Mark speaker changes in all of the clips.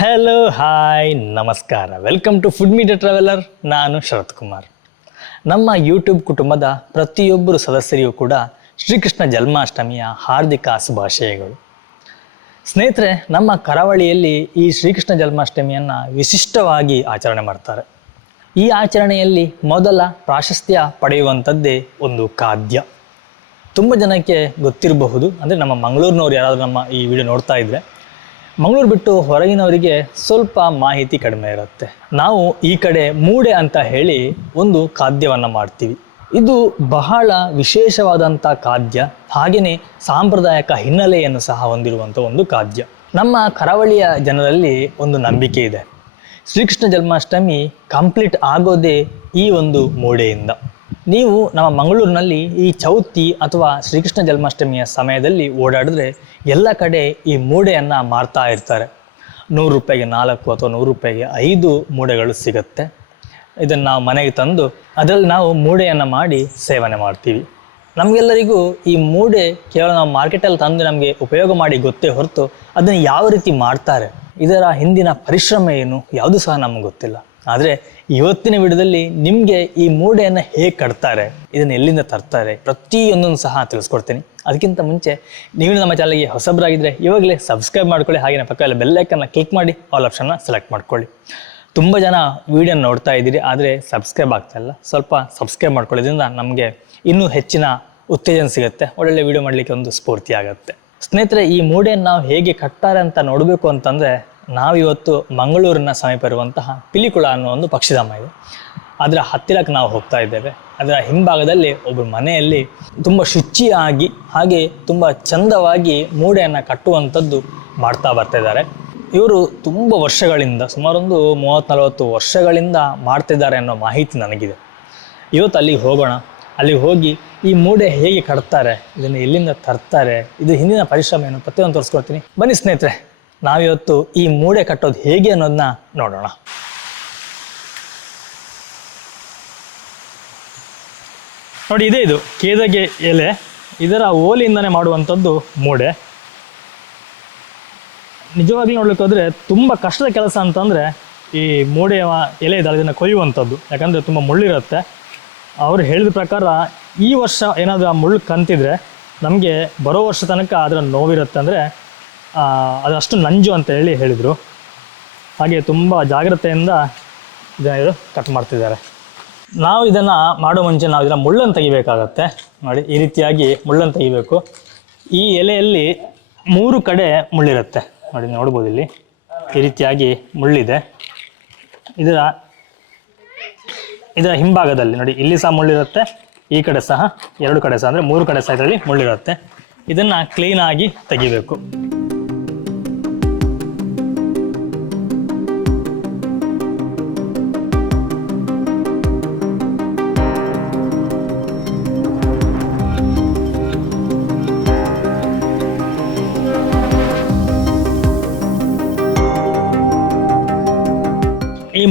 Speaker 1: Hello hi ನಮಸ್ಕಾರ. Welcome to food media traveller ನಾನು ಶರತ್ ಕುಮಾರ್. ನಮ್ಮ ಯೂಟ್ಯೂಬ್ ಕುಟುಂಬದ ಪ್ರತಿಯೊಬ್ಬರು ಸದಸ್ಯರಿಗೂ ಕೂಡ ಶ್ರೀಕೃಷ್ಣ ಜನ್ಮಾಷ್ಟಮಿಯ ಹಾರ್ದಿಕ ಶುಭಾಶಯಗಳು. ಸ್ನೇಹಿತರೆ, ನಮ್ಮ ಕರಾವಳಿಯಲ್ಲಿ ಈ ಶ್ರೀಕೃಷ್ಣ ಜನ್ಮಾಷ್ಟಮಿಯನ್ನು ವಿಶಿಷ್ಟವಾಗಿ ಆಚರಣೆ ಮಾಡ್ತಾರೆ. ಈ ಆಚರಣೆಯಲ್ಲಿ ಮೊದಲ ಪ್ರಾಶಸ್ತ್ಯ ಪಡೆಯುವಂಥದ್ದೇ ಒಂದು ಖಾದ್ಯ. ತುಂಬ ಜನಕ್ಕೆ ಗೊತ್ತಿರಬಹುದು, ಅಂದರೆ ನಮ್ಮ ಮಂಗಳೂರಿನವ್ರು ಯಾರಾದರೂ ನಮ್ಮ ಈ ವಿಡಿಯೋ ನೋಡ್ತಾ ಇದ್ದರೆ ಮಂಗಳೂರು ಬಿಟ್ಟು ಹೊರಗಿನವರಿಗೆ ಸ್ವಲ್ಪ ಮಾಹಿತಿ ಕಡಿಮೆ ಇರುತ್ತೆ. ನಾವು ಈ ಕಡೆ ಮೂಡೆ ಅಂತ ಹೇಳಿ ಒಂದು ಖಾದ್ಯವನ್ನು ಮಾಡ್ತೀವಿ. ಇದು ಬಹಳ ವಿಶೇಷವಾದಂಥ ಖಾದ್ಯ ಹಾಗೆಯೇ ಸಾಂಪ್ರದಾಯಿಕ ಹಿನ್ನೆಲೆಯನ್ನು ಸಹ ಹೊಂದಿರುವಂಥ ಒಂದು ಖಾದ್ಯ. ನಮ್ಮ ಕರಾವಳಿಯ ಜನರಲ್ಲಿ ಒಂದು ನಂಬಿಕೆ ಇದೆ. ಶ್ರೀಕೃಷ್ಣ ಜನ್ಮಾಷ್ಟಮಿ ಕಂಪ್ಲೀಟ್ ಆಗೋದೇ ಈ ಒಂದು ಮೂಡೆಯಿಂದ. ನೀವು ನಮ್ಮ ಮಂಗಳೂರಿನಲ್ಲಿ ಈ ಚೌತಿ ಅಥವಾ ಶ್ರೀಕೃಷ್ಣ ಜನ್ಮಾಷ್ಟಮಿಯ ಸಮಯದಲ್ಲಿ ಓಡಾಡಿದ್ರೆ ಎಲ್ಲ ಕಡೆ ಈ ಮೂಡೆಯನ್ನು ಮಾರ್ತಾ ಇರ್ತಾರೆ. ನೂರು ರೂಪಾಯಿಗೆ ನಾಲ್ಕು ಅಥವಾ ನೂರು ರೂಪಾಯಿಗೆ ಐದು ಮೂಡೆಗಳು ಸಿಗುತ್ತೆ. ಇದನ್ನು ನಾವು ಮನೆಗೆ ತಂದು ಅದರಲ್ಲಿ ನಾವು ಮೂಡೆಯನ್ನು ಮಾಡಿ ಸೇವನೆ ಮಾಡ್ತೀವಿ. ನಮಗೆಲ್ಲರಿಗೂ ಈ ಮೂಡೆ ಕೇವಲ ನಾವು ಮಾರ್ಕೆಟಲ್ಲಿ ತಂದು ನಮಗೆ ಉಪಯೋಗ ಮಾಡಿ ಗೊತ್ತೇ ಹೊರತು ಅದನ್ನು ಯಾವ ರೀತಿ ಮಾಡ್ತಾರೆ, ಇದರ ಹಿಂದಿನ ಪರಿಶ್ರಮ ಏನು, ಯಾವುದು ಸಹ ನಮಗೆ ಗೊತ್ತಿಲ್ಲ. ಆದರೆ ಇವತ್ತಿನ ವಿಡಿಯೋದಲ್ಲಿ ನಿಮಗೆ ಈ ಮೂಡೆಯನ್ನು ಹೇಗೆ ಕಟ್ತಾರೆ, ಇದನ್ನು ಎಲ್ಲಿಂದ ತರ್ತಾರೆ, ಪ್ರತಿಯೊಂದನ್ನು ಸಹ ತಿಳಿಸ್ಕೊಡ್ತೀನಿ. ಅದಕ್ಕಿಂತ ಮುಂಚೆ ನೀವು ನಮ್ಮ ಚಾನಲ್ಗೆ ಹೊಸಬರಾಗಿದ್ದರೆ ಇವಾಗಲೇ ಸಬ್ಸ್ಕ್ರೈಬ್ ಮಾಡ್ಕೊಳ್ಳಿ ಹಾಗೆ ಪಕ್ಕದಲ್ಲಿ ಬೆಲ್ಲೈಕನ್ನ ಕ್ಲಿಕ್ ಮಾಡಿ, ಆಲ್ ಆಪ್ಷನ್ನ ಸೆಲೆಕ್ಟ್ ಮಾಡ್ಕೊಳ್ಳಿ. ತುಂಬ ಜನ ವಿಡಿಯೋ ನೋಡ್ತಾ ಇದ್ದೀರಿ, ಆದರೆ ಸಬ್ಸ್ಕ್ರೈಬ್ ಆಗ್ತಾ ಸ್ವಲ್ಪ ಸಬ್ಸ್ಕ್ರೈಬ್ ಮಾಡ್ಕೊಳ್ಳೋದ್ರಿಂದ ನಮಗೆ ಇನ್ನೂ ಹೆಚ್ಚಿನ ಉತ್ತೇಜನ ಸಿಗುತ್ತೆ, ಒಳ್ಳೊಳ್ಳೆ ವಿಡಿಯೋ ಮಾಡಲಿಕ್ಕೆ ಒಂದು ಸ್ಫೂರ್ತಿ ಆಗುತ್ತೆ. ಸ್ನೇಹಿತರೆ, ಈ ಮೂಡೆಯನ್ನು ನಾವು ಹೇಗೆ ಕಟ್ತಾರೆ ಅಂತ ನೋಡಬೇಕು ಅಂತಂದರೆ ನಾವಿವತ್ತು ಮಂಗಳೂರಿನ ಸಮೀಪ ಇರುವಂತಹ ಪಿಲಿಕುಳ ಅನ್ನೋ ಒಂದು ಪಕ್ಷಿಧಾಮ ಇದೆ. ಅದರ ಹತ್ತಿರಕ್ಕೆ ನಾವು ಹೋಗ್ತಾ ಇದ್ದೇವೆ. ಅದರ ಹಿಂಭಾಗದಲ್ಲಿ ಒಬ್ಬರು ಮನೆಯಲ್ಲಿ ತುಂಬ ಶುಚಿಯಾಗಿ ಹಾಗೆ ತುಂಬ ಚಂದವಾಗಿ ಮೂಡೆಯನ್ನು ಕಟ್ಟುವಂಥದ್ದು ಮಾಡ್ತಾ ಬರ್ತಾ ಇದ್ದಾರೆ. ಇವರು ತುಂಬ ವರ್ಷಗಳಿಂದ ಸುಮಾರೊಂದು ಮೂವತ್ತು ನಲವತ್ತು ವರ್ಷಗಳಿಂದ ಮಾಡ್ತಿದ್ದಾರೆ ಅನ್ನೋ ಮಾಹಿತಿ ನನಗಿದೆ. ಇವತ್ತು ಅಲ್ಲಿಗೆ ಹೋಗೋಣ. ಅಲ್ಲಿಗೆ ಹೋಗಿ ಈ ಮೂಡೆ ಹೇಗೆ ಕಟ್ತಾರೆ, ಇದನ್ನು ಎಲ್ಲಿಂದ ತರ್ತಾರೆ, ಇದು ಹಿಂದಿನ ಪರಿಶ್ರಮ ಏನು? ಪ್ರತಿಯೊಂದು ತೋರಿಸ್ಕೊಡ್ತೀನಿ. ಬನ್ನಿ ಸ್ನೇಹಿತರೆ. ನಾವಿವತ್ತು ಈ ಮೂಡೆ ಕಟ್ಟೋದು ಹೇಗೆ ಅನ್ನೋದನ್ನ ನೋಡೋಣ. ನೋಡಿ, ಇದೇ ಇದು, ಕೇದಗೆ ಎಲೆ. ಇದರ ಓಲಿಯಿಂದನೇ ಮಾಡುವಂಥದ್ದು ಮೂಡೆ. ನಿಜವಾಗ್ಲೂ ನೋಡ್ಲಿಕ್ಕೆ ಹೋದ್ರೆ ತುಂಬ ಕಷ್ಟದ ಕೆಲಸ ಅಂತಂದರೆ ಈ ಮೂಡೆಯ ಎಲೆ ಇದಲ್ಲ ಇದನ್ನು ಕೊಯ್ಯುವಂಥದ್ದು. ಯಾಕಂದರೆ ತುಂಬ ಮುಳ್ಳಿರುತ್ತೆ. ಅವರು ಹೇಳಿದ ಪ್ರಕಾರ ಈ ವರ್ಷ ಏನಾದರೂ ಆ ಮುಳ್ಳು ಕಂತಿದ್ರೆ ನಮಗೆ ಬರೋ ವರ್ಷ ತನಕ ಅದರ ನೋವಿರುತ್ತೆ. ಅಂದರೆ ಅದು ಅಷ್ಟು ನಂಜು ಅಂತ ಹೇಳಿ ಹೇಳಿದರು. ಹಾಗೆ ತುಂಬ ಜಾಗ್ರತೆಯಿಂದ ಇದನ್ನು ಕಟ್ ಮಾಡ್ತಿದ್ದಾರೆ. ನಾವು ಇದನ್ನು ಮಾಡೋ ಮುಂಚೆ ನಾವು ಇದನ್ನು ಮುಳ್ಳನ್ನು ತೆಗಿಬೇಕಾಗತ್ತೆ. ನೋಡಿ, ಈ ರೀತಿಯಾಗಿ ಮುಳ್ಳನ್ನು ತೆಗಿಬೇಕು. ಈ ಎಲೆಯಲ್ಲಿ ಮೂರು ಕಡೆ ಮುಳ್ಳಿರುತ್ತೆ. ನೋಡಿ, ನೋಡ್ಬೋದು ಇಲ್ಲಿ. ಈ ರೀತಿಯಾಗಿ ಮುಳ್ಳಿದೆ. ಇದರ ಇದರ ಹಿಂಭಾಗದಲ್ಲಿ, ನೋಡಿ, ಇಲ್ಲಿ ಸಹ ಮುಳ್ಳಿರುತ್ತೆ, ಈ ಕಡೆ ಸಹ, ಎರಡು ಕಡೆ ಸಹ, ಅಂದರೆ ಮೂರು ಕಡೆ ಸಹ ಇದರಲ್ಲಿ ಮುಳ್ಳಿರುತ್ತೆ. ಇದನ್ನು ಕ್ಲೀನಾಗಿ ತೆಗಿಬೇಕು.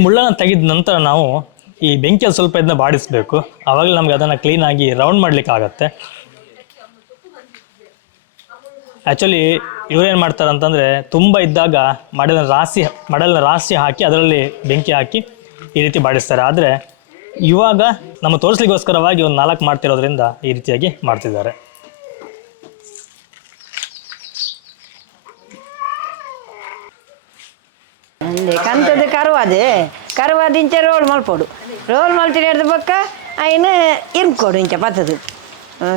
Speaker 1: ಮುಳ್ಳನ್ನು ತೆಗೆದ ನಂತರ ನಾವು ಈ ಬೆಂಕಿಯಲ್ಲಿ ಸ್ವಲ್ಪ ಇದನ್ನ ಬಾಡಿಸ್ಬೇಕು. ಆವಾಗಲೇ ನಮ್ಗೆ ಅದನ್ನು ಕ್ಲೀನಾಗಿ ರೌಂಡ್ ಮಾಡ್ಲಿಕ್ಕೆ ಆಗತ್ತೆ. ಆ್ಯಕ್ಚುಲಿ ಇವ್ರೇನು ಮಾಡ್ತಾರೆ ಅಂತಂದರೆ ತುಂಬ ಇದ್ದಾಗ ಮಡಲಿನ ರಾಸಿ, ಮಡಲಿನ ರಾಶಿ ಹಾಕಿ ಅದರಲ್ಲಿ ಬೆಂಕಿ ಹಾಕಿ ಈ ರೀತಿ ಬಾಡಿಸ್ತಾರೆ. ಆದರೆ ಇವಾಗ ನಮ್ಮ ತೋರಿಸ್ಲಿಕ್ಕೋಸ್ಕರವಾಗಿ ಒಂದು ನಾಲ್ಕು ಮಾಡ್ತಿರೋದ್ರಿಂದ ಈ ರೀತಿಯಾಗಿ ಮಾಡ್ತಿದ್ದಾರೆ
Speaker 2: ಅಂದೆ ಕಂತದ ಕರವಾದ ಇಂಚ ರೋಲ್ ಮಲ್ಪೋಡು ರೋಲ್ ಮಲ್ತಿರಿ ಹಿಡ್ದು ಬೊಕ್ಕ ಇರ್ಮ್ ಕೊಡು ಇಂಚ ಪತ್ತದು.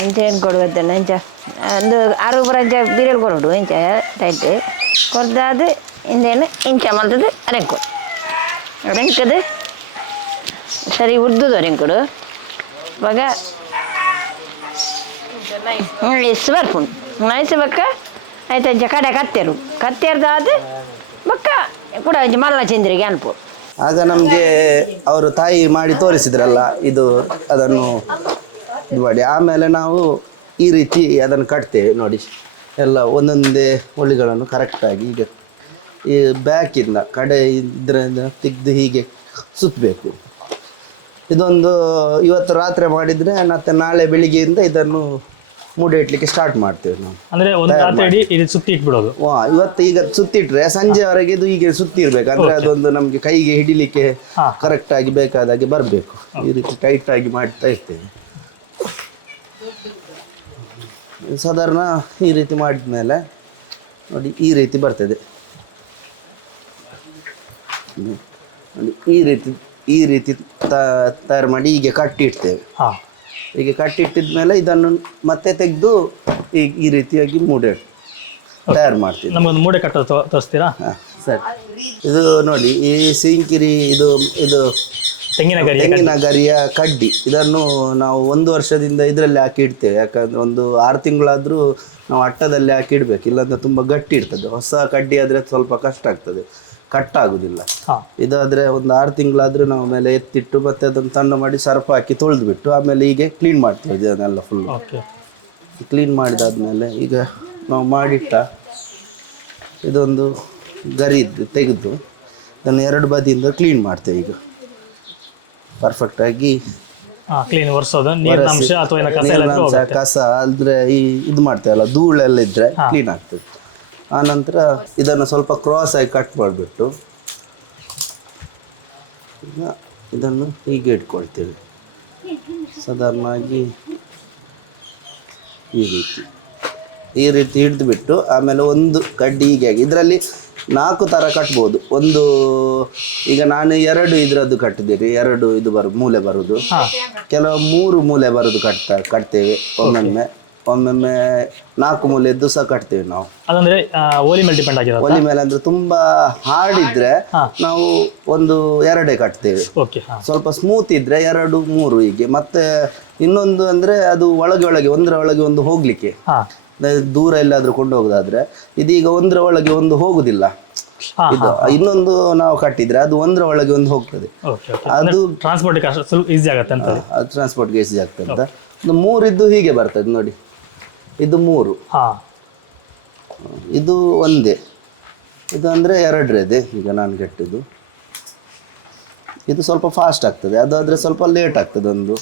Speaker 2: ಇಂಚ ಇನ್ಕೊಡು ಅದನ್ನ ಇಂಚ. ಒಂದು ಆರು ಇಂಚ ಬಿರಿಯಲ್ ಕೊಡೋಡು ಇಂಚ ಟೈಟ್. ಕೊರ್ದಾದು ಇಂದೇನು ಇಂಚ ಮಲ್ತದು ಅರೆಂಕೊಡು ರೆಂಕದು ಸರಿ, ಉರ್ದುದು ಅರೆಂಕೊಡು ಇವಾಗ ಇಸ್ ಬರ್ಪುಂಡು ನೈಸ್ ಬಕ್ಕ ಆಯ್ತು, ಇಂಚ ಕಡೆ ಕತ್ತೆರು. ಕತ್ತೆರ್ದಾದ ಬಕ್ಕ ಕೂಡ ಇಂಚ ಮಲ್ಲ ಚಂದ್ರಿಗೆ ಅನ್ಪು.
Speaker 3: ಆಗ ನಮಗೆ ಅವರು ತಾಯಿ ಮಾಡಿ ತೋರಿಸಿದ್ರಲ್ಲ, ಇದು ಅದನ್ನು ಇದು ಮಾಡಿ. ಆಮೇಲೆ ನಾವು ಈ ರೀತಿ ಅದನ್ನು ಕಟ್ತೇವೆ ನೋಡಿ. ಎಲ್ಲ ಒಂದೊಂದೇ ಹುಳಿಗಳನ್ನು ಕರೆಕ್ಟಾಗಿ ಈಗ ಈ ಬ್ಯಾಕಿಂದ ಕಡೆ ಇದ್ರಿಂದ ತೆಗೆದು ಹೀಗೆ ಸುತ್ತಬೇಕು ಇದೊಂದು ಇವತ್ತು ರಾತ್ರಿ ಮಾಡಿದರೆ ಮತ್ತೆ ನಾಳೆ ಬೆಳಿಗ್ಗೆಯಿಂದ ಇದನ್ನು ಮೂಡೆ ಇಡ್ಲಿಕ್ಕೆ ಸ್ಟಾರ್ಟ್ ಮಾಡ್ತೇವೆ ನಾವು.
Speaker 1: ಅಂದ್ರೆ ಒಂದು ರಾತ್ರಿ ಇಡೀ ಇದು ಸುತ್ತಿ ಇಟ್ಬಿಡೋದು.
Speaker 3: ವಾ ಇವತ್ತು ಈಗ ಸುತ್ತಿಟ್ರೆ ಸಂಜೆವರೆಗೆ ಇದು ಹೀಗೆ ಸುತ್ತಿರ್ಬೇಕು. ಅಂದ್ರೆ ಅದೊಂದು ನಮ್ಗೆ ಕೈಗೆ ಹಿಡಿಲಿಕ್ಕೆ
Speaker 1: ಹಾ.
Speaker 3: ಕರೆಕ್ಟ್ ಆಗಿ ಬೇಕಾದಾಗೆ ಬರಬೇಕು. ಈ ರೀತಿ ಟೈಟ್ ಆಗಿ ಮಾಡ್ತಾ ಇರ್ತೇವೆ. ಸಾಧಾರಣ ಈ ರೀತಿ ಮಾಡಿದ್ಮೇಲೆ ನೋಡಿ ಈ ರೀತಿ ಬರ್ತದೆ. ನೋಡಿ ಈ ರೀತಿ ಈ ರೀತಿ ತ- ತಯಾರು ಮಾಡಿ ಹೀಗೆ ಕಟ್ಟಿಡ್ತೇವೆ
Speaker 1: ಹಾ.
Speaker 3: ಹೀಗೆ ಕಟ್ಟಿಟ್ಟಿದ್ಮೇಲೆ ಇದನ್ನು ಮತ್ತೆ ತೆಗೆದು ಈ ಈ ರೀತಿಯಾಗಿ ಮೂಡೆ ತಯಾರು ಮಾಡ್ತೀವಿ
Speaker 1: ನಮಗೊಂದು ಮೂಡೆ ಕಟ್ಟೋದು ತೋರಿಸ್ತೀರಾ?
Speaker 3: ಹಾಂ ಸರಿ. ಇದು ನೋಡಿ ಈ ಸಿಂಕಿರಿ ಇದು ಇದು
Speaker 1: ತೆಂಗಿನ ಗರಿ
Speaker 3: ತೆಂಗಿನ ಗರಿಯ ಕಡ್ಡಿ. ಇದನ್ನು ನಾವು ಒಂದು ವರ್ಷದಿಂದ ಇದರಲ್ಲಿ ಹಾಕಿ ಇಡ್ತೇವೆ. ಯಾಕಂದ್ರೆ ಒಂದು ಆರು ತಿಂಗಳಾದರೂ ನಾವು ಅಟ್ಟದಲ್ಲಿ ಹಾಕಿ ಇಡಬೇಕು. ಇಲ್ಲಾಂದ್ರೆ ತುಂಬ ಗಟ್ಟಿ ಇರ್ತದೆ. ಹೊಸ ಕಡ್ಡಿ ಆದರೆ ಸ್ವಲ್ಪ ಕಷ್ಟ ಆಗ್ತದೆ. ಕಟ್ ಆಗುದಿಲ್ಲ ಇದಾದ್ರೆ ಒಂದು ಆರು ತಿಂಗಳಾದರೂ ನಾವು ಮೇಲೆ ಎತ್ತಿಟ್ಟು ಮತ್ತೆ ಅದನ್ನು ತಣ್ಣ ಮಾಡಿ ಸರ್ಫ್ ಹಾಕಿ ತೊಳೆದ್ಬಿಟ್ಟು ಆಮೇಲೆ ಹೀಗೆ ಕ್ಲೀನ್ ಮಾಡ್ತೀವಿ ಇದನ್ನೆಲ್ಲ ಫುಲ್ ಕ್ಲೀನ್ ಮಾಡಿದಾದ್ಮೇಲೆ ಈಗ ನಾವು ಮಾಡಿಟ್ಟ ಇದೊಂದು ಗರಿ ಇದ್ದು ತೆಗೆದು ಇದನ್ನು ಎರಡು ಬದಿಯಿಂದ ಕ್ಲೀನ್ ಮಾಡ್ತೇವೆ ಈಗ. ಪರ್ಫೆಕ್ಟಾಗಿ
Speaker 1: ಆಗಿ ಕ್ಲೀನ್ ಒರೆಸೋದು. ಅಥವಾ ಕಸ
Speaker 3: ಅಂದರೆ ಈ ಇದು ಮಾಡ್ತೇವಲ್ಲ ಧೂಳೆಲ್ಲ ಇದ್ರೆ ಕ್ಲೀನ್ ಆಗ್ತದೆ. ಆನಂತರ ಇದನ್ನು ಸ್ವಲ್ಪ ಕ್ರಾಸ್ ಆಗಿ ಕಟ್ ಮಾಡಿಬಿಟ್ಟು ಈಗ ಇದನ್ನು ಹೀಗೆ ಇಟ್ಕೊಳ್ತೇವೆ. ಸಾಧಾರಣವಾಗಿ ಈ ರೀತಿ. ಈ ರೀತಿ ಹಿಡಿದುಬಿಟ್ಟು ಆಮೇಲೆ ಒಂದು ಕಡ್ಡಿ ಹೀಗೆ ಆಗಿ ಇದರಲ್ಲಿ ನಾಲ್ಕು ಥರ ಕಟ್ಬೋದು. ಒಂದು ಈಗ ನಾನು ಎರಡು ಇದರದ್ದು ಕಟ್ಟಿದ್ದೀರಿ ಎರಡು ಇದು ಬರು ಮೂಲೆ ಬರುದು. ಕೆಲವು ಮೂರು ಮೂಲೆ ಬರುದು ಕಟ್ತಾ ಕಟ್ತೇವೆ ಒಮ್ಮೊಮ್ಮೆ. ಒಮ್ಮೊಮ್ಮೆ ನಾಲ್ಕು ಮೂಲೆದ್ದು ಸಹ ಕಟ್ತೇವೆ ನಾವು.
Speaker 1: ಅದಂದ್ರೆ ಓಲಿ ಮೇಲೆ ಡಿಪೆಂಡ್ ಆಗಿರೋದು?
Speaker 3: ಒಲಿ ಮೇಲೆ ಅಂದ್ರೆ ತುಂಬಾ ಹಾರ್ಡ್
Speaker 1: ಇದ್ರೆ
Speaker 3: ನಾವು ಒಂದು ಎರಡೇ ಕಟ್ತೇವೆ.
Speaker 1: ಓಕೆ ಹಾ.
Speaker 3: ಸ್ವಲ್ಪ ಸ್ಮೂತ್ ಇದ್ರೆ ಎರಡು ಮೂರು ಹೀಗೆ. ಮತ್ತೆ ಇನ್ನೊಂದು ಅಂದ್ರೆ ಅದು ಒಳಗೆ ಒಳಗೆ ಒಂದರ ಒಳಗೆ ಒಂದು ಹೋಗ್ಲಿಕ್ಕೆ.
Speaker 1: ಹಾ.
Speaker 3: ದೂರ ಎಲ್ಲಾದ್ರೂ ಕೊಂಡು ಹೋಗುದಾದ್ರೆ ಇದೀಗ ಒಂದರ ಒಳಗೆ ಒಂದು ಹೋಗುದಿಲ್ಲ.
Speaker 1: ಹಾ
Speaker 3: ಇದು ಇನ್ನೊಂದು ನಾವು ಕಟ್ಟಿದ್ರೆ ಅದು ಒಂದರ ಒಳಗೆ ಒಂದು ಹೋಗ್ತದೆ.
Speaker 1: Okay okay.
Speaker 3: ಅದು
Speaker 1: ಟ್ರಾನ್ಸ್ಪೋರ್ಟ್ ಈಸಿ ಆಗುತ್ತೆ ಅಂತ
Speaker 3: ಟ್ರಾನ್ಸ್ಪೋರ್ಟ್ಗೆ ಈಸಿ ಆಗ್ತದೆ ಅಂತ. ಮೂರಿದ್ದು ಹೀಗೆ ಬರ್ತದೆ ನೋಡಿ. ಇದು ಮೂರು.
Speaker 1: ಹಾ.
Speaker 3: ಇದು ಒಂದೇ. ಇದು ಅಂದರೆ ಇದೆ ಈಗ ನಾನು ಕೆಟ್ಟಿದ್ದು. ಇದು ಸ್ವಲ್ಪ ಫಾಸ್ಟ್ ಆಗ್ತದೆ ಅದಾದರೆ ಸ್ವಲ್ಪ ಲೇಟ್ ಆಗ್ತದೆ ಒಂದು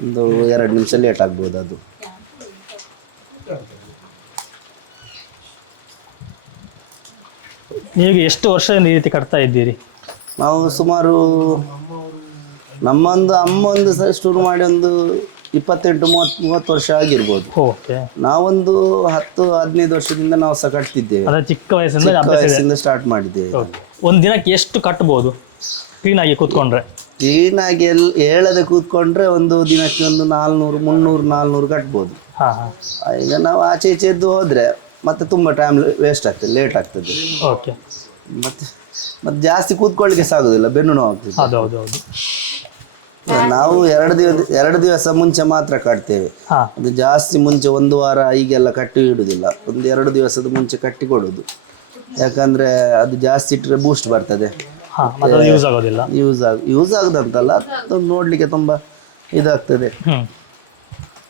Speaker 3: ಒಂದು ಎರಡು ನಿಮಿಷ ಲೇಟ್ ಆಗ್ಬೋದು ಅದು.
Speaker 1: ನೀವು ಎಷ್ಟು ವರ್ಷದಿಂದ ಈ ರೀತಿ ಕಟ್ತಾ ಇದ್ದೀರಿ?
Speaker 3: ನಾವು ಸುಮಾರು ನಮ್ಮೊಂದು ಅಮ್ಮ ಒಂದು ಶುರು ಮಾಡಿ ಒಂದು ಇಪ್ಪತ್ತೆಂಟು ಮೂವತ್ತು ಮೂವತ್ತು ವರ್ಷ ಆಗಿರ್ಬೋದು.
Speaker 1: ಓಕೆ.
Speaker 3: ನಾವೊಂದು ಹತ್ತು ಹದಿನೈದು ವರ್ಷದಿಂದ ನಾವು ಸಹ ಕಟ್ತಿದ್ದೇವೆ
Speaker 1: ಚಿಕ್ಕ ವಯಸ್ಸಿಂದ
Speaker 3: ಚಿಕ್ಕ
Speaker 1: ಅಭ್ಯಾಸ ಇದೆ.
Speaker 3: ವಯಸ್ಸಿಂದ ಸ್ಟಾರ್ಟ್ ಮಾಡಿದ್ದೇವೆ.
Speaker 1: ಒಂದ್ ಒಂದು ದಿನಕ್ಕೆ ಎಷ್ಟು ಕಟ್ಬೋದು? ಕ್ಲೀನ್ ಆಗಿ ಕೂತ್ಕೊಂಡ್ರೆ.
Speaker 3: ಕ್ಲೀನಾಗಿ ಎಲ್ ಹೇಳದೆ ಕೂತ್ಕೊಂಡ್ರೆ ಒಂದು ದಿನಕ್ಕೆ ಒಂದು ನಾಲ್ನೂರು ಮುನ್ನೂರು ನಾಲ್ನೂರು ಕಟ್ಬೋದು.
Speaker 1: ಹಾ ಹಾ.
Speaker 3: ಆ, ಈಗ ನಾವು ಆಚೆ ಈಚೆ ಎದ್ದು ಹೋದ್ರೆ ಮತ್ತೆ ತುಂಬಾ ಟೈಮ್ ವೇಸ್ಟ್ ಆಗ್ತದೆ ಲೇಟ್ ಆಗ್ತದೆ.
Speaker 1: ಓಕೆ.
Speaker 3: ಮತ್ತೆ ಮತ್ತೆ ಜಾಸ್ತಿ ಕೂತ್ಕೊಳ್ಳಿಕ್ಕೆ ಸಾಗೋದಿಲ್ಲ ಬೆನ್ನು ನೋವು ಆಗ್ತದೆ.
Speaker 1: ಹೌದು ಹೌದು ಹೌದು.
Speaker 3: ನಾವು ಎರಡು ದಿವಸ ಎರಡು ದಿವಸ ಮುಂಚೆ ಮಾತ್ರ ಕಟ್ತೇವೆ.
Speaker 1: ಹಾ.
Speaker 3: ಅದು ಜಾಸ್ತಿ ಮುಂಚೆ ಒಂದು ವಾರ ಹೀಗೆಲ್ಲ ಕಟ್ಟಿ ಇಡುದಿಲ್ಲ. ಒಂದು ಎರಡು ದಿವಸದ ಮುಂಚೆ ಕಟ್ಟಿ ಕೊಡುದು. ಯಾಕಂದ್ರೆ ಅದು ಜಾಸ್ತಿ ಇಟ್ಟರೆ ಬೂಸ್ಟ್ ಬರ್ತದೆ.
Speaker 1: ಹಾ ಮತ್ತೆ ಅದು ಯೂಸ್ ಆಗೋದಿಲ್ಲ.
Speaker 3: ಯೂಸ್ ಆಗ ಯೂಸ್ ಆಗದಂತಲ್ಲ ನೋಡಲಿಕ್ಕೆ ತುಂಬಾ ಇದಾಗ್ತದೆ.
Speaker 1: ಹ್ಮ್.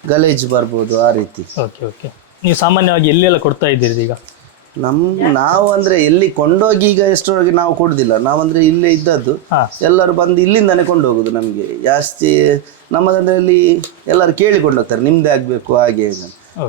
Speaker 3: ಗಲೇಜ್ ಬರ್ಬೋದು ಆ ರೀತಿ.
Speaker 1: ಓಕೆ ಓಕೆ ನೀವು ಸಾಮಾನ್ಯವಾಗಿ ಎಲ್ಲೆಲ್ಲ ಕೊಡ್ತಾ ಇದ್ದೀರಿ ಈಗ?
Speaker 3: ನಮ್ಮ ನಾವು ಅಂದ್ರೆ ಎಲ್ಲಿ ಕೊಂಡೋಗಿ ಈಗ ಎಷ್ಟರೊಳಗೆ ನಾವು ಕೊಡುದಿಲ್ಲ. ನಾವಂದ್ರೆ ಇಲ್ಲೇ ಇದ್ದದ್ದು ಎಲ್ಲರು ಬಂದು ಇಲ್ಲಿಂದಾನೆ ಕೊಂಡೋಗುದು ನಮ್ಗೆ. ಜಾಸ್ತಿ ನಮ್ಮದಂದ್ರೆ ಎಲ್ಲರು ಎಲ್ಲರೂ ಕೇಳಿ ಕೊಂಡೋಗ್ತಾರೆ ನಿಮ್ದೇ ಆಗ್ಬೇಕು ಹಾಗೆ.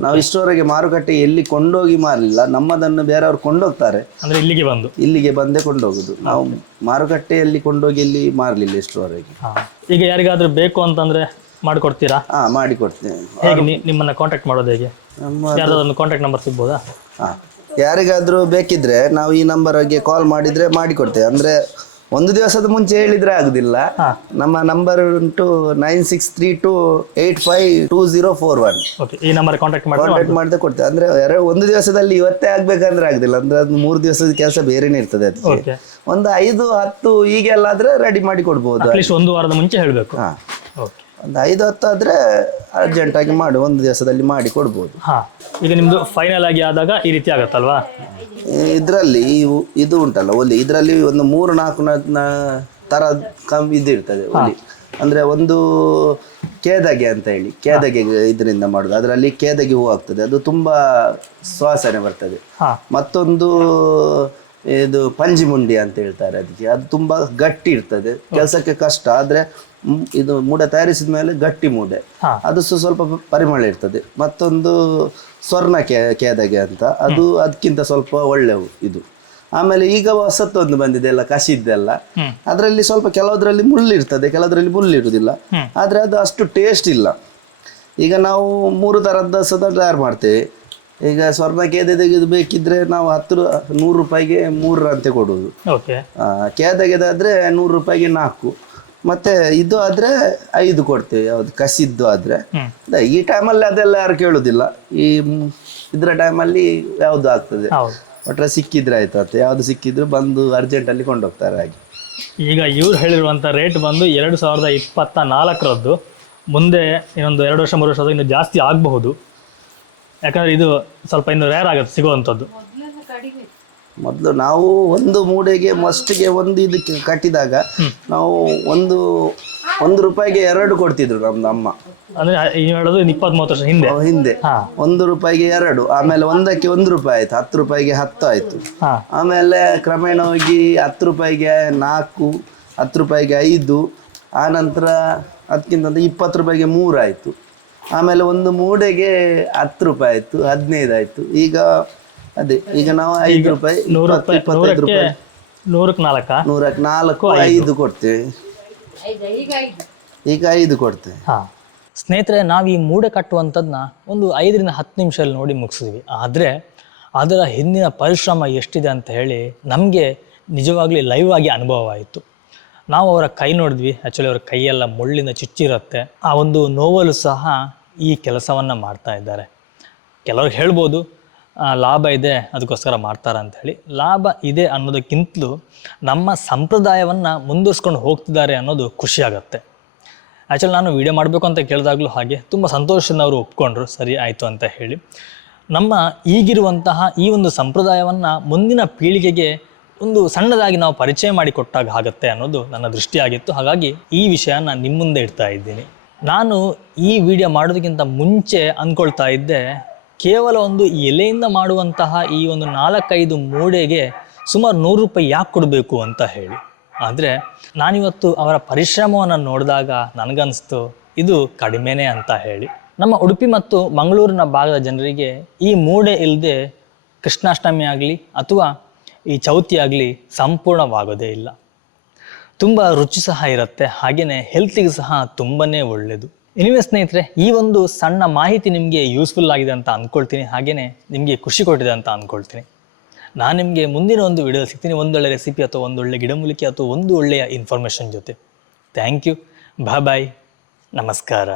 Speaker 3: ನಾವು ಇಷ್ಟರವರೆಗೆ ಮಾರುಕಟ್ಟೆ ಎಲ್ಲಿ ಕೊಂಡೋಗಿ ಮಾರಲಿಲ್ಲ ನಮ್ಮದನ್ನು ಬೇರೆಯವರು ಕೊಂಡೋಗ್ತಾರೆ.
Speaker 1: ಅಂದ್ರೆ ಇಲ್ಲಿಗೆ ಬಂದು.
Speaker 3: ಇಲ್ಲಿಗೆ ಬಂದೇ ಕೊಂಡೋಗುದು. ನಾವು ಮಾರುಕಟ್ಟೆಯಲ್ಲಿ ಕೊಂಡೋಗಿ ಇಲ್ಲಿ ಮಾರಲಿಲ್ಲ ಇಷ್ಟರವರೆಗೆ
Speaker 1: ಹಾ. ಈಗ ಯಾರಿಗಾದ್ರೂ ಬೇಕು ಅಂತಂದ್ರೆ ಮಾಡಿಕೊಡ್ತೀರಾ?
Speaker 3: ಹಾ ಮಾಡಿಕೊಡ್ತೇನೆ.
Speaker 1: ಹೇಗೆ ನಿ- ನಿಮ್ಮನ್ನ ಕಾಂಟ್ಯಾಕ್ಟ್ ಮಾಡೋದು ಹೇಗೆ?
Speaker 3: ನಮ್ಮ
Speaker 1: ಯಾರ್ದಾದ್ರು ಕಾಂಟ್ಯಾಕ್ಟ್ ನಂಬರ್ ಸಿಗ್ಬೋದಾ?
Speaker 3: ಹಾ. ಯಾರಿಗಾದ್ರೂ ಬೇಕಿದ್ರೆ ನಾವು ಈ ನಂಬರ್ಗೆ ಕಾಲ್ ಮಾಡಿದ್ರೆ ಮಾಡಿಕೊಡ್ತೇವೆ. ಅಂದ್ರೆ ಒಂದು ದಿವಸದ ಮುಂಚೆ ಹೇಳಿದ್ರೆ ಆಗುದಿಲ್ಲ. ನಮ್ಮ ನಂಬರ್ ಉಂಟು nine six three two eight five two zero four one
Speaker 1: okay ಈ ನಂಬರ್ ಕಾಂಟ್ಯಾಕ್ಟ್ ಮಾಡಿ
Speaker 3: ಕಾಂಟ್ಯಾಕ್ಟ್ ಮಾಡಿದ್ರೆ ಕೊಡ್ತೇವೆ. ಅಂದ್ರೆ ಎರಡು ಒಂದು ದಿವಸದಲ್ಲಿ ಇವತ್ತೇ ಆಗ್ಬೇಕಂದ್ರೆ ಆಗುದಿಲ್ಲ. ಅಂದ್ರೆ ಅದು ಮೂರು ದಿವಸದ ಕೆಲಸ ಬೇರೆನೇ ಇರ್ತದೆ ಅದಕ್ಕೆ ಒಂದು ಐದು ಹತ್ತು ಹೀಗೆಲ್ಲ ಆದ್ರೆ ರೆಡಿ ಮಾಡಿ ಕೊಡ್ಬೋದು.
Speaker 1: ಒಂದು ವಾರದ ಮುಂಚೆ ಹೇಳಬೇಕು.
Speaker 3: ಹಾ.
Speaker 1: ಓಕೆ
Speaker 3: ಒಂದು ಐದು ಹತ್ತು ಆದ್ರೆ ಅರ್ಜೆಂಟಾಗಿ ಮಾಡಿ ಒಂದು ದಿವಸದಲ್ಲಿ ಮಾಡಿ ಕೊಡ್ಬೋದು.
Speaker 1: ಹಾ ಈಗ ನಿಮ್ದು ಫೈನಲ್ ಆಗಿ ಆದಾಗ ಈ ರೀತಿ ಆಗತ್ತಲ್ವಾ?
Speaker 3: ಇದರಲ್ಲಿ ಇದು ಉಂಟಲ್ಲ ಒಲಿ. ಇದರಲ್ಲಿ ಒಂದು ಮೂರು ನಾಲ್ಕು ನ- ನ- ತರ ಕಮ್ ಇದು ಇರ್ತದೆ ಒಲಿ. ಅಂದ್ರೆ ಒಂದು ಕೇದಗೆ ಅಂತ ಹೇಳಿ ಕೇದಗೆ ಇದರಿಂದ ಮಾಡೋದು. ಅದರಲ್ಲಿ ಕೇದಗೆ ಹೂ ಆಗ್ತದೆ. ಅದು ತುಂಬಾ ಸುವಾಸನೆ ಬರ್ತದೆ.
Speaker 1: ಹಾ.
Speaker 3: ಮತ್ತೊಂದು ಇದು ಪಂಜಿಮುಂಡಿ ಅಂತ ಹೇಳ್ತಾರೆ ಅದಕ್ಕೆ. ಅದು ತುಂಬಾ ಗಟ್ಟಿ ಇರ್ತದೆ. ಕೆಲಸಕ್ಕೆ ಕಷ್ಟ. ಆದ್ರೆ ಇದು ಮೂಡೆ ತಯಾರಿಸಿದ ಮೇಲೆ ಗಟ್ಟಿ ಮೂಡೆ. ಅದು ಸಹ ಸ್ವಲ್ಪ ಪರಿಮಳ ಇರ್ತದೆ. ಮತ್ತೊಂದು ಸ್ವರ್ಣ ಕೆ ಕೇದಗೆ ಅಂತ. ಅದು ಅದಕ್ಕಿಂತ ಸ್ವಲ್ಪ ಒಳ್ಳೆವು ಇದು. ಆಮೇಲೆ ಈಗ ಹೊಸತ್ತೊಂದು ಬಂದಿದೆ. ಎಲ್ಲ ಕಸಿದ್ದೆಲ್ಲ. ಅದರಲ್ಲಿ ಸ್ವಲ್ಪ ಕೆಲವದ್ರಲ್ಲಿ ಮುಳ್ಳು ಇರ್ತದೆ. ಮುಳ್ಳಿರುವುದಿಲ್ಲ ಮುಳ್ಳು ಇರುದಿಲ್ಲ. ಆದ್ರೆ ಅದು ಅಷ್ಟು ಟೇಸ್ಟ್ ಇಲ್ಲ. ಈಗ ನಾವು ಮೂರು ತರದ ಸದ ತಯಾರು ಮಾಡ್ತೇವೆ. ಈಗ ಸ್ವರ್ಣ ಕೇದೆ ತೆಗೆದು ಬೇಕಿದ್ರೆ ನಾವು ಹತ್ತು ರು- ನೂರು ರೂಪಾಯಿಗೆ ಮೂರು ಅಂತೆ ಕೊಡುವುದು.
Speaker 1: ಓಕೆ.
Speaker 3: ಆ, ಕೇದಗೆದಾದ್ರೆ ನೂರು ರೂಪಾಯಿಗೆ ನಾಲ್ಕು. ಮತ್ತೆ ಇದು ಆದ್ರೆ ಐದು ಕೊಡ್ತೇವೆ ಯಾವ್ದು ಕಸಿದ್ದು ಆದ್ರೆ. ಅದೇ ಈ ಟೈಮಲ್ಲಿ ಅದೆಲ್ಲ ಯಾರು ಕೇಳುದಿಲ್ಲ. ಈ ಮ್, ಇದ್ರ ಟೈಮಲ್ಲಿ ಯಾವ್ದು ಆಗ್ತದೆ.
Speaker 1: ಹೌದು.
Speaker 3: ಒಟ್ರೆ ಸಿಕ್ಕಿದ್ರೆ ಆಯ್ತು ಅಂತ ಯಾವ್ದು ಸಿಕ್ಕಿದ್ರು ಬಂದು ಅರ್ಜೆಂಟ್ ಅಲ್ಲಿ ಕೊಂಡೋಗ್ತಾರೆ ಹಾಗೆ.
Speaker 1: ಈಗ ಇವ್ರು ಹೇಳಿರುವಂತ ರೇಟ್ ಬಂದು ಎರಡು ಸಾವಿರದ ಇಪ್ಪತ್ತ ನಾಲ್ಕರದ್ದು ಮುಂದೆ ಇನ್ನೊಂದು ಎರಡು ವರ್ಷ ಮೂರು ವರ್ಷ ಇನ್ನು ಜಾಸ್ತಿ ಆಗಬಹುದು. ಯಾಕಂದ್ರೆ ಇದು ಸ್ವಲ್ಪ ಇನ್ನು ರೇರ್ ಆಗುತ್ತೆ ಸಿಗುವಂಥದ್ದು.
Speaker 3: ಮೊದಲು ನಾವು ಒಂದು ಮೂಡೆಗೆ ಮಸ್ಟ್ಗೆ ಒಂದು ಇದಕ್ಕೆ ಕಟ್ಟಿದಾಗ ನಾವು ಒಂದು ಒಂದು ರೂಪಾಯಿಗೆ ಎರಡು ಕೊಡ್ತಿದ್ರು ನಮ್ದು ಅಮ್ಮ.
Speaker 1: ಅಂದ್ರೆ ನೀವು ಹೇಳೋದು ಇಪ್ಪತ್ತ್ ಮೂವತ್ತು ವರ್ಷ ಹಿಂದೆ.
Speaker 3: ಹಿಂದೆ ಒಂದು ರೂಪಾಯಿಗೆ ಎರಡು ಆಮೇಲೆ ಒಂದಕ್ಕೆ ಒಂದು ರೂಪಾಯಿ ಆಯ್ತು ಹತ್ತು ರೂಪಾಯಿಗೆ ಹತ್ತು ಆಯ್ತು. ಆಮೇಲೆ ಕ್ರಮೇಣ ಹೋಗಿ ಹತ್ತು ರೂಪಾಯಿಗೆ ನಾಲ್ಕು ಹತ್ತು ರೂಪಾಯಿಗೆ ಐದು ಆನಂತರ ಅದಕ್ಕಿಂತ ಇಪ್ಪತ್ತು ರೂಪಾಯಿಗೆ ಮೂರು ಆಯಿತು. ಆಮೇಲೆ ಒಂದು ಮೂಡೆಗೆ ಹತ್ತು ರೂಪಾಯಿ ಆಯ್ತು ಹದಿನೈದು ಆಯ್ತು. ಈಗ ಅದೇ ಈಗ ನಾವು ಐದು ರೂಪಾಯಿ
Speaker 1: ನೂರು
Speaker 3: ಇಪ್ಪತ್ತು
Speaker 1: ರೂಪಾಯಿ
Speaker 3: ಇಪ್ಪತ್ತೈದು
Speaker 1: ನೂರಕ್ಕೆ
Speaker 3: ರೂಪಾಯಿ.
Speaker 1: ನೂರಕ್ಕೆ ನಾಲ್ಕ?
Speaker 3: ನೂರಕ್ಕೆ ನಾಲ್ಕು ಐದು. ಕೊಡ್ತೇವೆ. ಈಗ ಐದು. ಕೊಡ್ತೇವೆ.
Speaker 1: ಹಾ. ಸ್ನೇಹಿತರೆ ನಾವು ಈ ಮೂಡೆ ಕಟ್ಟುವಂಥದ್ದನ್ನ ಒಂದು ಐದರಿಂದ ಹತ್ತು ನಿಮಿಷದಲ್ಲಿ ನೋಡಿ ಮುಗಿಸಿದ್ವಿ. ಆದರೆ ಅದರ ಹಿಂದಿನ ಪರಿಶ್ರಮ ಎಷ್ಟಿದೆ ಅಂತ ಹೇಳಿ ನಮಗೆ ನಿಜವಾಗ್ಲೂ ಲೈವ್ ಆಗಿ ಅನುಭವ ಆಯಿತು ನಾವು ಅವರ ಕೈ ನೋಡಿದ್ವಿ. ಆ್ಯಕ್ಚುಲಿ ಅವರ ಕೈಯೆಲ್ಲ ಮುಳ್ಳಿನ ಚುಚ್ಚಿರುತ್ತೆ. ಆ ಒಂದು ನೋವಲು ಸಹ ಈ ಕೆಲಸವನ್ನು ಮಾಡ್ತಾ ಇದ್ದಾರೆ. ಕೆಲವ್ರು ಹೇಳ್ಬೋದು ಲಾಭ ಇದೆ, ಅದಕ್ಕೋಸ್ಕರ ಮಾಡ್ತಾರೆ ಅಂತ ಹೇಳಿ. ಲಾಭ ಇದೆ ಅನ್ನೋದಕ್ಕಿಂತಲೂ ನಮ್ಮ ಸಂಪ್ರದಾಯವನ್ನು ಮುಂದುವರ್ಸ್ಕೊಂಡು ಹೋಗ್ತಿದ್ದಾರೆ ಅನ್ನೋದು ಖುಷಿಯಾಗತ್ತೆ ಆ್ಯಕ್ಚುಲಿ ನಾನು ವೀಡಿಯೋ ಮಾಡಬೇಕು ಅಂತ ಕೇಳಿದಾಗಲೂ ಹಾಗೆ ತುಂಬ ಸಂತೋಷದಿಂದ ಅವರು ಒಪ್ಕೊಂಡ್ರು, ಸರಿ ಆಯಿತು ಅಂತ ಹೇಳಿ. ನಮ್ಮ ಈಗಿರುವಂತಹ ಈ ಒಂದು ಸಂಪ್ರದಾಯವನ್ನು ಮುಂದಿನ ಪೀಳಿಗೆಗೆ ಒಂದು ಸಣ್ಣದಾಗಿ ನಾವು ಪರಿಚಯ ಮಾಡಿಕೊಟ್ಟಾಗ ಆಗುತ್ತೆ ಅನ್ನೋದು ನನ್ನ ದೃಷ್ಟಿಯಾಗಿತ್ತು. ಹಾಗಾಗಿ ಈ ವಿಷಯನ ನಿಮ್ಮ ಮುಂದೆ ಇಡ್ತಾ ಇದ್ದೀನಿ. ನಾನು ಈ ವಿಡಿಯೋ ಮಾಡೋದಕ್ಕಿಂತ ಮುಂಚೆ ಅಂದ್ಕೊಳ್ತಾ ಇದ್ದೆ, ಕೇವಲ ಒಂದು ಎಲೆಯಿಂದ ಮಾಡುವಂತಹ ಈ ಒಂದು ನಾಲ್ಕೈದು ಮೂಡೆಗೆ ಸುಮಾರು ನೂರು ರೂಪಾಯಿ ಯಾಕೆ ಕೊಡಬೇಕು ಅಂತ ಹೇಳಿ. ಆದರೆ ನಾನಿವತ್ತು ಅವರ ಪರಿಶ್ರಮವನ್ನು ನೋಡಿದಾಗ ನನಗನ್ನಿಸ್ತು ಇದು ಕಡಿಮೆನೇ ಅಂತ ಹೇಳಿ. ನಮ್ಮ ಉಡುಪಿ ಮತ್ತು ಮಂಗಳೂರಿನ ಭಾಗದ ಜನರಿಗೆ ಈ ಮೂಡೆ ಇಲ್ಲದೆ ಕೃಷ್ಣಾಷ್ಟಮಿ ಆಗಲಿ ಅಥವಾ ಈ ಚೌತಿ ಆಗಲಿ ಸಂಪೂರ್ಣವಾಗೋದೇ ಇಲ್ಲ. ತುಂಬ ರುಚಿ ಸಹ ಇರುತ್ತೆ ಹಾಗೆಯೇ ಹೆಲ್ತಿಗೆ ಸಹ ತುಂಬನೇ ಒಳ್ಳೆಯದು ಎನಿವೆ ಸ್ನೇಹಿತರೆ, ಈ ಒಂದು ಸಣ್ಣ ಮಾಹಿತಿ ನಿಮಗೆ ಯೂಸ್ಫುಲ್ ಆಗಿದೆ ಅಂತ ಅಂದ್ಕೊಳ್ತೀನಿ ಹಾಗೆಯೇ ನಿಮಗೆ ಖುಷಿ ಕೊಟ್ಟಿದೆ ಅಂತ ಅಂದ್ಕೊಳ್ತೀನಿ ನಾನು ನಿಮಗೆ ಮುಂದಿನ ಒಂದು ವಿಡಿಯೋ ಸಿಗ್ತೀನಿ, ಒಂದೊಳ್ಳೆ ರೆಸಿಪಿ ಅಥವಾ ಒಂದೊಳ್ಳೆ ಗಿಡಮೂಲಿಕೆ ಅಥವಾ ಒಂದು ಒಳ್ಳೆಯ ಇನ್ಫಾರ್ಮೇಷನ್ ಜೊತೆ. ಥ್ಯಾಂಕ್ ಯು ಬಾಯ್ ಬಾಯ್ ನಮಸ್ಕಾರ.